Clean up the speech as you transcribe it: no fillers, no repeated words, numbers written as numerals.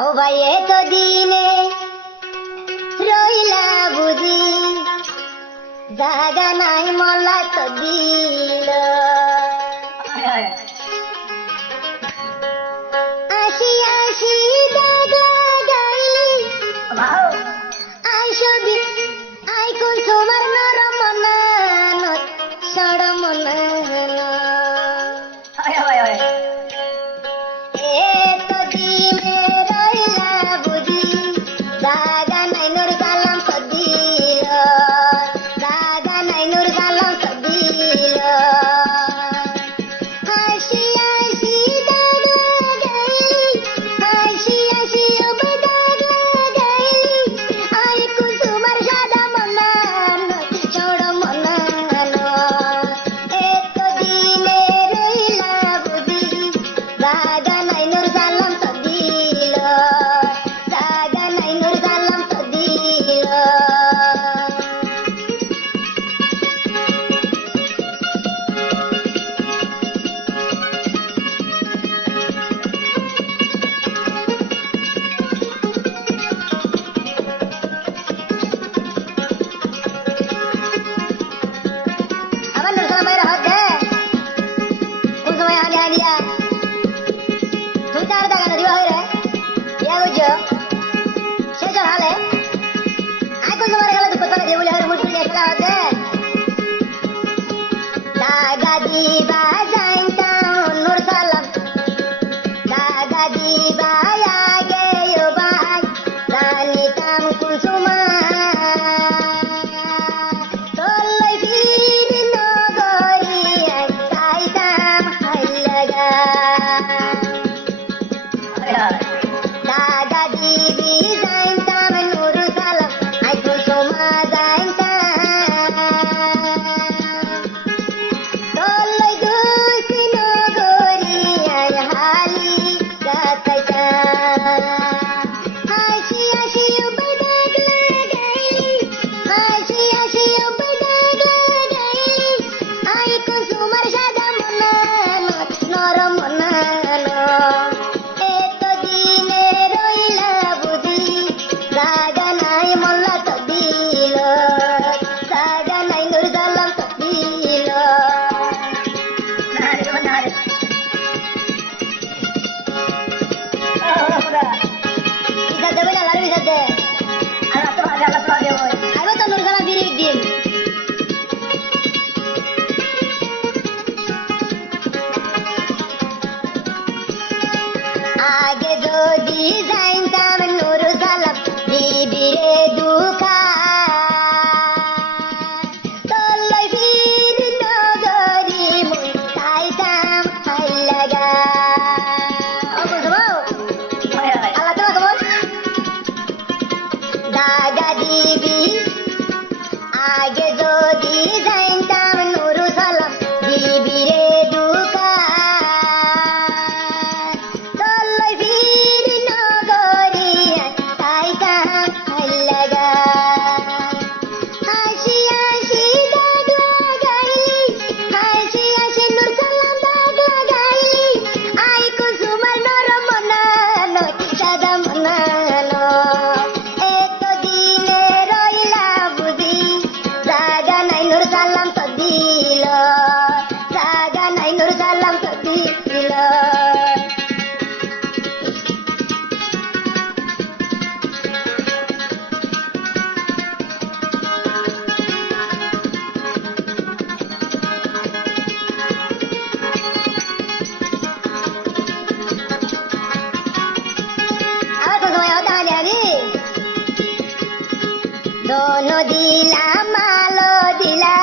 ও ভাই এত দিনে রইলা বুঝি জাগা নাই মলা তো দিল আসি আসি জাগা গাইলি আইসবি আই কোন তোমার নরম মনানত সড় মনান এত দিনে রইলা বুঝি জাগা নাই নুর গালাম তো দিল জাগা নাই নুর গালাম তো দিল আসি আসি জাগা গাইলি আসি আসি জাগা গাইলি আই কুসুমার সাদা মনান চড় মনান এত দিনে রইলা বুঝি জাগা নাই নুর গালাম তো দিল জাগা নাই নুর গালাম তো দিল আবার নুর সালাম ভাইয়ের হাত দে কোন সময় হানি হানিয়া তুই তার দেখা না দিবা হইরে ইয়া বুঝছো শেষ হালে আই কোন সময় গেলে দুপুর বেলা দিয়ে বলে হইরে মুট করে খেলা হতে জাগা দিবা যাইতাম নুর সালাম জাগা দিবা আগে ও ভাই জানিতাম কুসুমা চলই ফিরি নগরি যাইতাম হাইলাগা জাগা দিবি যাইতাম নুর সালাম আই কুসুমা যাইতাম চলই দুসি নগরি আই হালি যাইতাম হাসি হাসি বদাগ লাগাইলি হাসি হাসি বদাগ লাগাইলি আই কুসুমার সাদা মনান নরম মনান এত দিনে রইলা বুঝি জাগা নাই মল্লা তো দিল জাগা নাই নুর গালাম তো দিল ইসাদ দেবে না লালু ইসাদ দে আইবো তো নুর গালাম বিরির দিন আগে যদি যাইতাম নুর গালাম বিবিরে দুখা তলই ফির নগরি মুই যাইতাম হাইলাগা ও বুঝবো আল্লাহ তোমার খবর জাগা দিবি আগে যদি যাইতাম নুর সালাম বিবিরে দুখা চলই ফির নগরি যাইতাম হাইলাগা হাসি হাসি দাগ লাগাইলি হাসি হাসি নুর সালাম দাগ লাগাইলি আই কুসুমার নরম মনান সাদা মনান এত দিনে রইলা বুঝি জাগা নাই নুর সালাম তো দিল জাগা নাই নুর সালাম তো দিল আবার কোন সময় হতে হানি হানি দোনো দিলা মালো দিলা